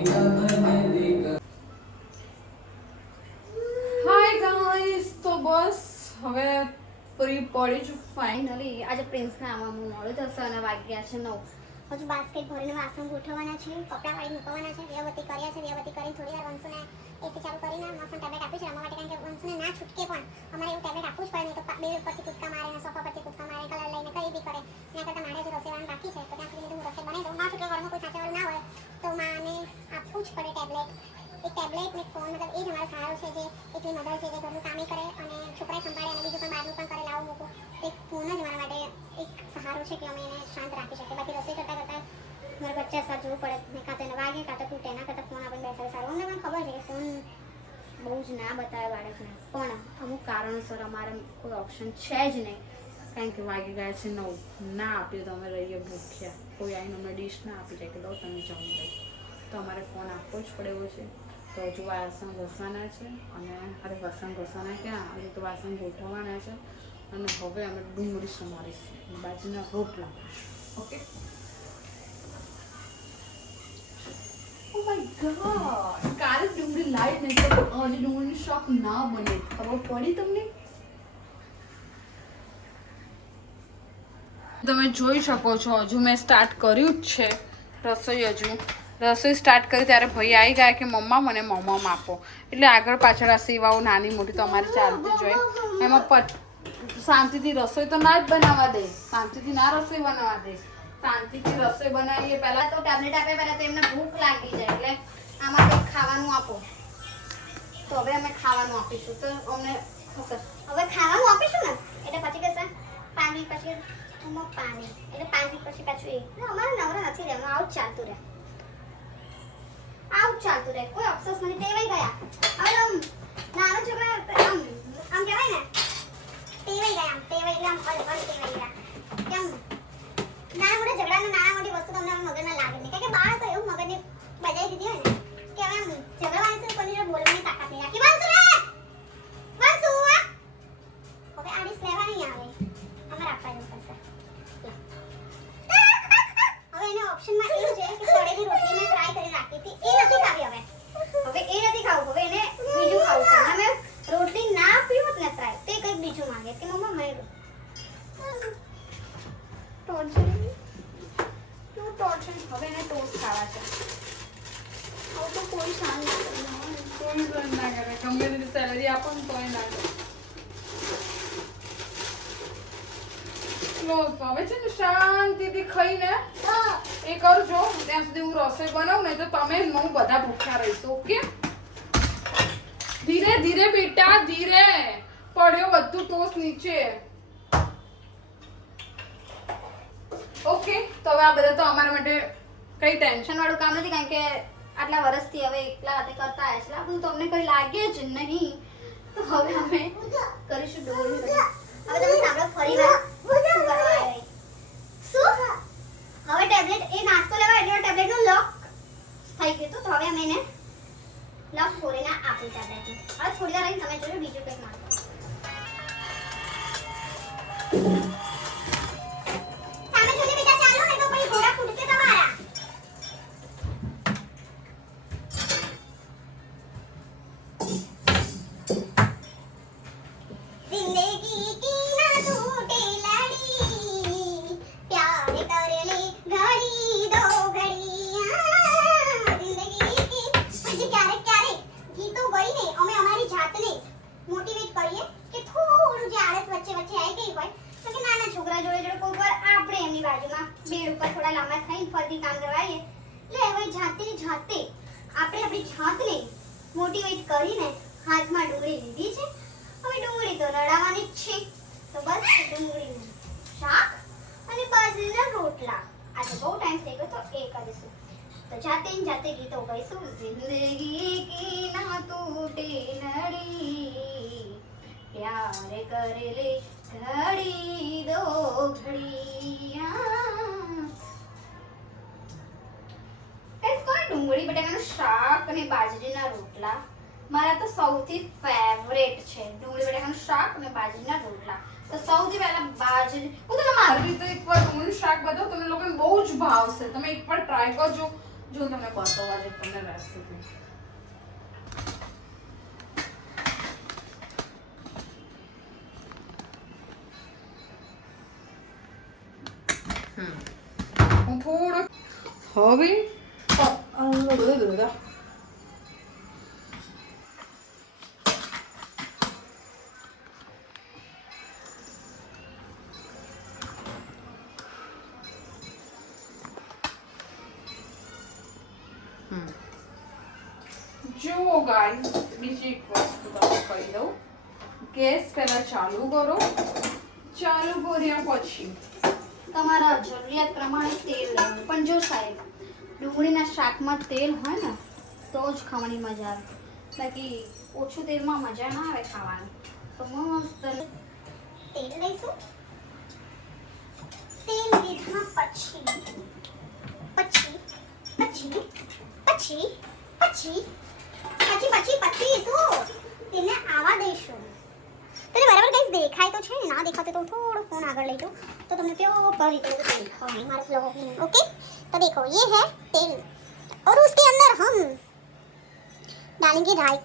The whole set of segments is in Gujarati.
હાય ગાઈસ, તો બસ હવે ફ્રી પડી છું ફાઇનલી. આજે પ્રિન્સના આવવામાં મોડું થશે અને વાગ્યા છે 9. હજુ બાસ્કેટ ભરીને વાસણ ગોઠવવાના છે, કપડાં વાળી મૂકવાના છે, વ્યવસ્થિત કર્યા છે. વ્યવસ્થિત કરીને થોડી વાર વંશુને એસી ચાલુ કરીને મસ્ત ટેબ્લેટ આપી છે રમવા માટે, કારણ કે વંશુને ના છૂટકે પણ અમારે એવું ટેબ્લેટ આપવું જ પડે, નહીં તો બેડ ઉપરથી કૂદકા મારે ને સોફા પરથી કૂદકા મારે, કલર લઈને કંઈ બી કરે. એના કરતાં મારે હજુ રસોઈ બાકી છે, તો ત્યાં સુધી હું રસોઈ બનાવી દઉં. ના છૂટકે ઘરમાં કોઈ સાચાવાળું ના હોય તો માને આપવું જ પડે ટેબ્લેટ. એક ટેબ્લેટ ને ફોન, મતલબ એ જ અમારો સહારો છે, જે એટલી મદદ છે, જે ઘરનું કામ કરે અને છોકરાએ સંભાળે અને બીજું પણ બહારનું પણ કરે, લાવું મૂકું. એક ફોન જ મારા માટે એક સહારો છે કે અમે એને શાંત રાખી શકીએ. બાકી રસોઈ કરતાં કરતાં મારા બચ્ચા સાથે જોવું પડે, ને કાં તો એને વાગે કાં તો તૂટે. એના કરતાં ફોન આપણે બેસાડે સારું. અમને પણ ખબર છે કે ફોન બહુ જ ના બતાવે બાળકને, પણ અમુક કારણોસર અમારે કોઈ ઓપ્શન છે જ નહીં, કારણ કે વાગી ગયા છે 9. ના આપ્યું તો અમે રહીએ ભૂખ્યા. કોઈ આવીને અમને ડીશ ના આપી જાય કે લો તમે જમી લો, તો અમારે ફોન આપવો જ પડે એવો છે. તો હજુ વાસણ ઘસવાના છે, અને અરે વાસણ ઘસવાના ક્યાં, હજુ તો વાસણ ગોઠવવાના છે. અને હવે અમે ડુંગળી સમારીશું, બાજરીના રોટલા. ઓકે. ઓ માય ગોડ, કાલે ડુંગળી લાવી નહીં તો આજે ડુંગળીની શોખ ના બને. ખબર પડી તમને? તમે જોઈ શકો છો હજુ મેં સ્ટાર્ટ કર્યું જ છે રસોઈ. હજુ રસોઈ સ્ટાર્ટ કરી ત્યારે ભાઈ આવી ગયા કે મમ્મા મને મોમમ આપો. એટલે આગળ પાછળ આ સેવાઓ નાની મોટી તો અમારે ચાલતી જ હોય. એમાં શાંતિથી રસોઈ તો ના જ બનાવવા દે, શાંતિથી ના રસોઈ બનાવવા દે. શાંતિથી રસોઈ બનાવીએ. પહેલાં તો ટેબ્લેટ આપે પહેલાં તો એમને ભૂખ લાગી જાય, એટલે આમાં કંઈક ખાવાનું આપો. તો હવે અમે ખાવાનું આપીશું, તો અમને હવે ખાવાનું આપીશું ને એટલે પછી કહેશે 5 મિનિટ પછી પાણી, એટલે 5 મિનિટ પછી પાછું એ. અમારે નવરા નથી રહેવાનું, આવું જ ચાલતું રહે, આવું જ ચાલતું રહે. કોઈ અફસોસ નથી, ટેવાઈ ગયા. હવે આમ નાના છોકરા આમ કહેવાય ને ટેવાઈ ગયા, આમ ટેવાઈ ગયા, આમ ટેવાઈ ગયા. કેમ નાના મોટા ઝઘડા ને નાના મોટી વસ્તુ તમને મગજમાં લાગે નહીં, કારણ કે બાળક તો એવું મગજને બજાવી દીધી હોય ને કે હવે આમ ઝઘડવાની છે, કોની જોડે બોલવાની તાકાત નહીં રાખી. વંશુ હવે આ ડીશ લેવા નહીં આવે, અમારે આપવા જવું પડશે. હવે એને ઓપ્શનમાં એવું છે કે તળેલી રોટલી મેં ટ્રાય કરી રાખી હતી, એ નથી ખાવી. હવે એ નથી ખાવું, હવે એને બીજું ખાવું છે. અને મેં રોટલી ના આપી હોત ને ટ્રાય, તે કંઈક બીજું માંગે કે મમ્મા મને હવે એને ટોસ્ટ ખાવા છે. હવે તો કોઈ શાંત ના કરે, કોઈ પણ ના કરે, ગમે તેની સેલરી આપો ને તોય ના કરે. હવે છે ને શાંતિથી ખાઈને એ કરજો. ત્યાં સુધી હું રસોઈ બનાવું ને તો તમે હું બધા ભૂખ્યા રહીશું. ઓકે, ધીરે ધીરે બેટા, ધીરે. પડ્યો બધું ટોસ નીચે. ઓકે, તો હવે આ બધા તો અમારા માટે કઈ ટેન્શન વાળું કામ નથી, કારણ કે આટલા વર્ષથી હવે એકલા હાથે કરતા આવ્યા છે. આ બધું તમને કઈ લાગે જ નહીં. તો હવે અમે કરીશું ડોળી. હવે તમે સાંભળો ફરી વાર શું કરવા આવ્યા. શું હવે ટેબ્લેટ એ નાસ્તો લેવા એટલે ટેબ્લેટ નું લોક થઈ ગયું હતું, તો હવે અમે એને લોક ખોલીને આપ્યું ટેબ્લેટ. હવે થોડી વાર રહીને તમે જોજો બીજું કંઈક નાસ્તો. સામે જોજે બેટા, ચાલો ને તો પછી ઘોડા ફૂટશે તમારા. जिंदगी की ना टूटे लड़ी, प्यार कर ले घड़ी दो घड़ियां. जिंदगी की પછી ક્યારેક ગીતો ગઈને અમે અમારી જાતને મોટિવેટ કરીએ કે થોડું જે આળસ વચ્ચે વચ્ચે આવી ગઈ હોય, તો કે નાના છોકરા જોડે જોડે કોઈ વાર આપણે એમની બાજુમાં બેડ ઉપર થોડા લાંબા થઈને ફરતી કામ કરવાઈએ. એટલે હવે જાતે આપણે આપણી જાતને મોટિવેટ કરીને હાથમાં ડુંગળી લીધી છે. હવે ડુંગળી તો રડાવવાની જ છે, તો બસ ડુંગળીનું શાક અને બાજરીના રોટલા આજે બહુ ટાઈમ થઈ ગયો તો એ કરીશું. તો જાતે ને જાતે ગીતો ગાઈશું. જિંદગી કી ના ટૂટે નડી, પ્યાર કરે લે ઘડી દો ઘડિયા. કઈ કોઈ ડુંગળી બટાકાનું શાક અને બાજરીના રોટલા મારા તો સૌથી ફેવરેટ છે. ડુંગળી બટાકાનું શાક અને બાજરીના રોટલા. તો સૌથી પહેલા બાજરી હું તો મારી રીતે એકવાર ડુંગળીનું શાક બતાવો, તમને લોકોને બહુ જ ભાવશે. તમે એકવાર ટ્રાય કરજો. જો તમને બતાવવા આજે તમને રેસીપી હું થોડું હવે જુઓ ગાઈસ બીજી એક વસ્તુ તમને કહી દઉં ગેસ પહેલા ચાલુ કરો ચાલુ કર્યા પછી તમારા જરૂરિયાત પ્રમાણે તેલ લેવાનું પણ જો સાહેબ ડુંગળીના શાકમાં તેલ હોય ને તો જ ખાવાની મજા આવે બાકી ઓછું તેલમાં મજા ના આવે ખાવાની તો મસ્ત તેલ લઈશું તેલ લીધા પછી પછી પછી પછી પછી પછી પછી પછી શું તેને આવા દઈશું તને બરાબર ગાઈસ દેખાય તો છે ને ના દેખાતો તો થોડો फोन आगे ले लो तो तुमने प्योर રીતે દેખાય हमारे व्लॉग में ओके तो देखो ये है तेल और उसके अंदर हम डालेंगे राई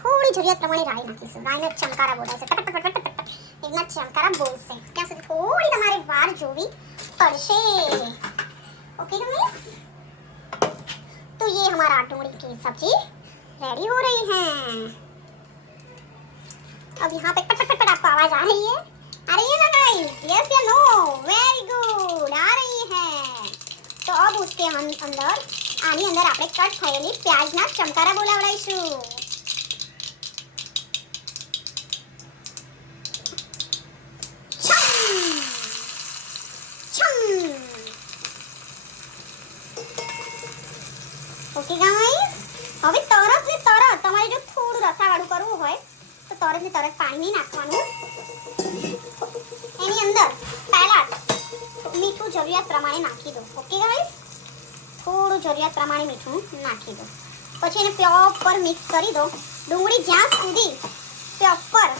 थोड़ी जरूरत प्रमाणे राई નાખીશું રાઈને ચમકારા બોલાય છે ટક ટક ટક ટક એકના ચમકારા બોલશે ત્યાં સુધી થોડી તમારે વાર જોવી પડશે ओके गाइस तो ये हमारा डुंगली की सब्जी रेडी हो रही है अब यहाँ पे पट पट पट आपको आवाज आ रही है ना गाइस यस या नो वेरी गुड आ रही है तो अब उसके अंदर आनी अंदर આપણે કટ થયેલી પ્યાજના ચમકારા બોલાવડાઈશું ओके गाइस હવે તરત ને તરત તમારે જો થોડું રસાવાળું કરવું હોય તો તરત ને તરત પાણી નહીં નાખવાનું એની અંદર પહેલા મીઠું જરૂરિયાત પ્રમાણે નાખી દો ઓકે ગાઈસ થોડું જરૂરિયાત પ્રમાણે મીઠું નાખી દો પછી એને પ્યોર મિક્સ કરી દો ડુંગળી જ્યાં સુધી પ્યોર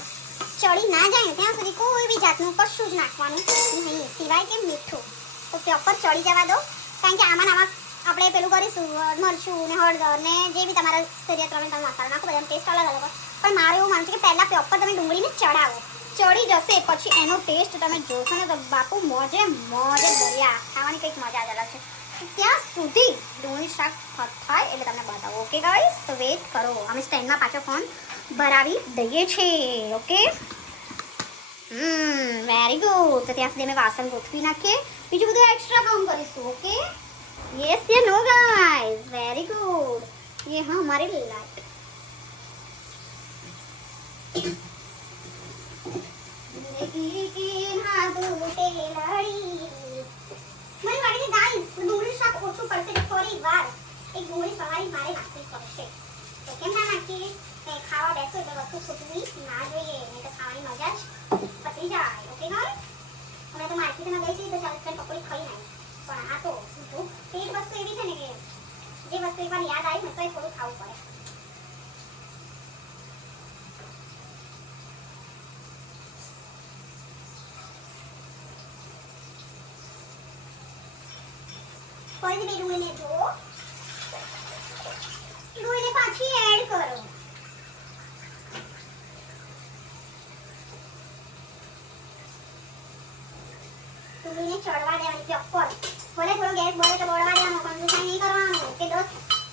ચડી ના જાય ને ત્યાં સુધી કોઈ બી જાતનું કશું જ નાખવાનું નહીં સિવાય કે મીઠું તો પ્યોર ચડી જવા દો કારણ કે આમાં આપણે પેલું કરીશું મરચું ને હળદર ને જે બી તમારા જરૂરિયાત પ્રમાણે તમે મસાલો નાખો બધાનો ટેસ્ટ અલગ અલગ હોય પણ મારું એવું માનવું છે કે પહેલાં પ્યોર તમે ડુંગળીને ચડાવો ચડી જશે પછી એનો ટેસ્ટ તમે જોશો ને તો બાપુ મોજે મોજે દરિયા ખાવાની કંઈક મજા જ અલગ છે ત્યાં સુધી ડુંગળી શાક થાય એટલે તમને બતાવો ઓકે ગાઈસ તો વેઇટ કરો અમે સ્ટેન્ડમાં પાછો ફોન ભરાવી દઈએ છીએ ઓકે વેરી ગુડ તો ત્યાં સુધી અમે વાસણ ગોઠવી નાખીએ બીજું બધું એક્સ્ટ્રા કામ કરીશું ઓકે यस या नो गाइस वेरी गुड ये हाँ हमारी लाइट મને લાગે છે ગાઈસ ડુંગળી શાક ઓછું પડશે થોડી વાર એક ડુંગળી સવારી મારે નાખવી પડશે તો કેમ ના નાખીએ ખાવા બેસો એટલે વસ્તુ છૂટવી ના જોઈએ નહીં તો ખાવાની મજા જ પતી જાય ઓકે ગાઈસ અમે તો માર્કેટમાં ગઈ છીએ તો ચાલ પકોડી ખાઈ નાખી પણ આ તો પેટ વસ્તુ એવી છે ને કે જે વસ્તુ એકવાર યાદ આવી ને તો એ થોડું ખાવું પડે ફરીથી બે ડુંગળીને જો ડુંગળીને પાછી એડ કરો ડુંગળીને ચડવા દેવાની પ્યોર ભલે થોડો ગેસ બળે તો બળવા દેવાનો કંજૂસાઈ નહીં કરવાનું કે 10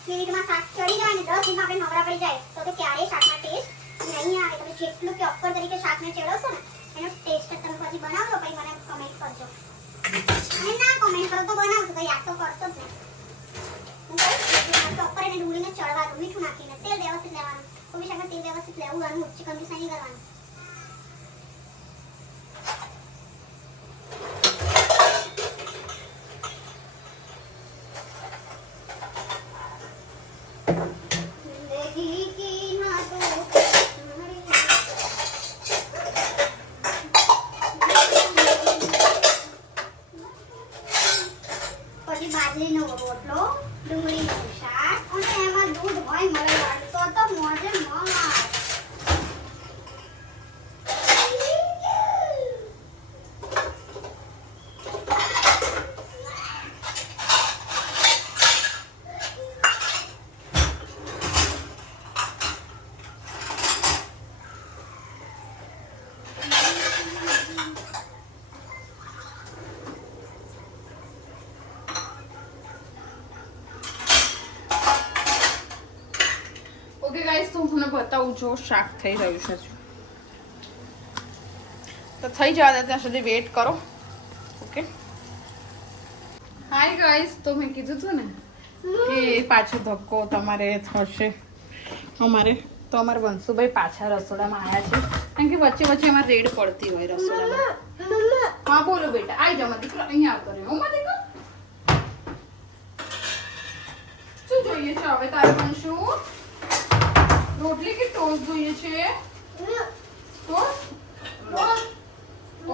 મિનિટમાં શાક ચડી જાય ને 10 મિનિટમાં આપણે નવરા પડી જાય તો ક્યારેય શાકમાં ટેસ્ટ નહીં આવે તમે જેટલું પ્યોર તરીકે શાકને ચડવશો ને એનો ટેસ્ટ તમે પછી બનાવજો પછી મને કમેન્ટ કરજો અને ના કમેન્ટ કરો તો બનાવશો તો યાદ તો કરશો જ નહીં પ્યોર એને ડુંગળીને ચડવા દો મીઠું નાખીને તેલ વ્યવસ્થિત લેવાનું કોઈ શાકમાં તેલ વ્યવસ્થિત લેવું અને ઊંચી કંજૂસાઈ નહીં કરવાનું બાજરીનો રોટલો ડુંગળીનું શાક અને એમાં દૂધ હોય મલાઈવાળું તો મોજે મસ્ત ઓકે ગાઈસ, તો હું તમને બતાવું જો શાક થઈ રહ્યું છે. તો થઈ જવા દે ત્યાં સુધી વેટ કરો. ઓકે. હાય ગાઈસ, તો મેં કીધું હતું ને કે પાછો ધક્કો તમારે થશે અમારે. તો અમારે વંશુભાઈ પાછા રસોડામાં આવ્યા છે, કારણ કે વચ્ચે વચ્ચે અમારે રેડ પડતી હોય રસોડામાં. હા બોલો બેટા, આવી જાઓ મારા દીકરો, અહીંયા આવતો રહ્યો. મારા દીકરો શું જોઈએ છે હવે તારે વંશુ? રોટલી કે ટોસ્ટ જોઈએ છે? ટોસ્ટ?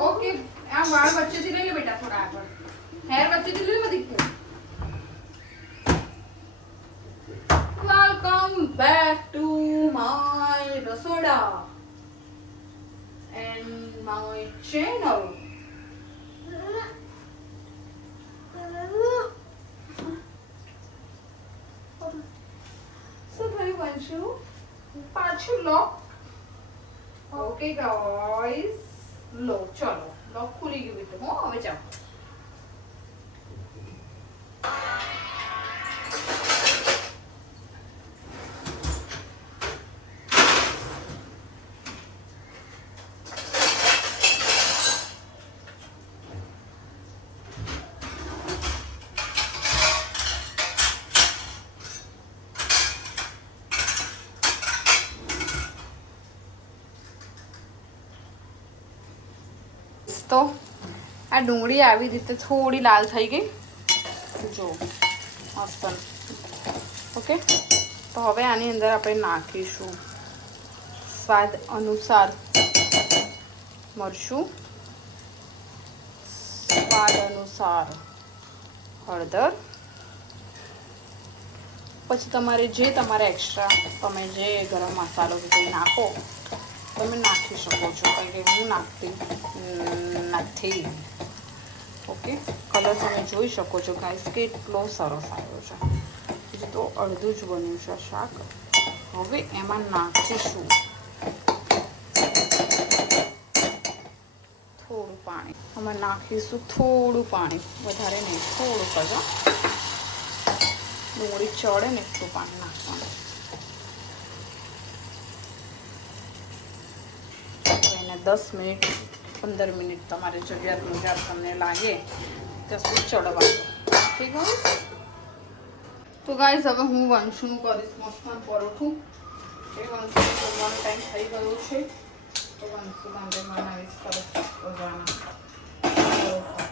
ઓકે, આ વાળ વચ્ચેથી લઈ લે બેટા, થોડા આગળ. હેર વચ્ચેથી લઈ લે દીકરો. વેલકમ બેક ટુ માય રસોડા એન્ડ માય ચેનલ. શું થયું વંશુ? પાછું લોક. ઓકે ગાઈસ, લો ચલો, લોક ખુલી ગયું બેટું. હો હવે જાઓ. તો આ ડુંગળી આવી રીતે થોડી લાલ થઈ ગઈ જો મસ્ત. ઓકે, તો હવે આની અંદર આપણે નાખીશું સ્વાદ અનુસાર મરચું, સ્વાદ અનુસાર હળદર, પછી તમારે જે એક્સ્ટ્રા તમે જે ગરમ મસાલો કે કંઈ નાખો તમે નાખી શકો છો, કારણ કે હું નાખતી નથી. ઓકે, કલર તમે જોઈ શકો છો ગાઈસ કેટલો સરસ આવ્યો છે. બીજું તો અડધું જ બન્યું છે શાક. હવે એમાં નાખીશું થોડું પાણી. અમે નાખીશું થોડું પાણી, વધારે નહીં, થોડુંક જ. ડુંગળી ચડે ને એટલું પાણી નાખવાનું. એને 10 મિનિટ 15 મિનિટ તમારે જરૂરિયાત મુજબ તમને લાગે ત્યાં સુધી ચડવાનું. ઠીક છે. તો ગાઈસ, હવે હું વંશુનું કરીશ મસ્ત પરોઠું. એ વંશુનું જમવાનો ટાઈમ થઈ ગયો છે, તો વંશુ માટે બનાવીશ સરસ મજાના પરોઠા.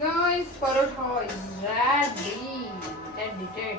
Guys, paratha is ready. Ready.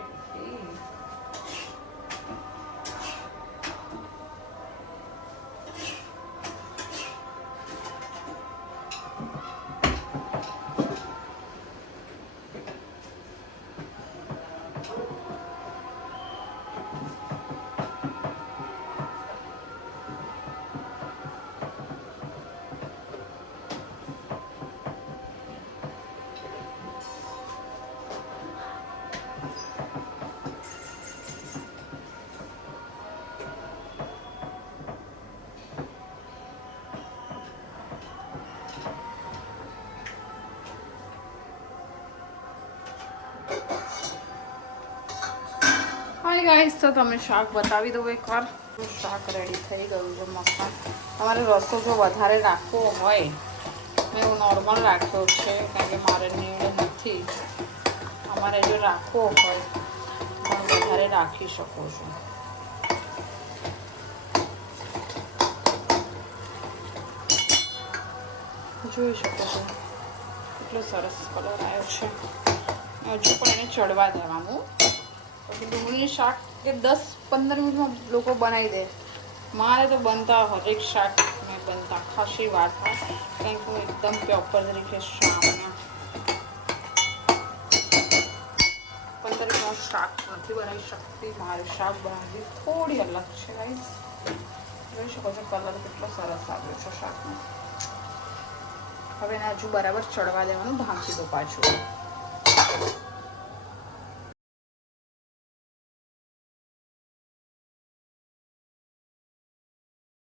Hi guys, તો તમે શાક બતાવી દો એકવાર. શાક રેડી થઈ ગયું છે મસ્ત. તમારે રસો જો વધારે રાખવો હોય, મેં હું નોર્મલ રાખ્યો છે કારણ કે મારે નીડ નથી. અમારે જો રાખવો હોય પણ વધારે રાખી શકો છો. જોઈ શકો છો કેટલો સરસ કલર આવ્યો છે. હજુ પણ એને ચડવા દેવાનું. પછી ડુંગળીનું શાક કે 10-15 મિનિટમાં લોકો બનાવી દે. મારે તો બનતા હરેક શાક મેં બનતા ખાસી વાર થાય કારણ કે હું એકદમ પ્યોપર તરીકે શાકને 15 મિનિટમાં શાક નથી બનાવી શકતી. મારે શાક બનાવવી થોડી અલગ છે ગાઈસ. જોઈ શકો છો કલર કેટલો સરસ આવ્યો છે શાકનો. હવે એને હજુ બરાબર ચડવા દેવાનું, ઢાંકી દો પાછું.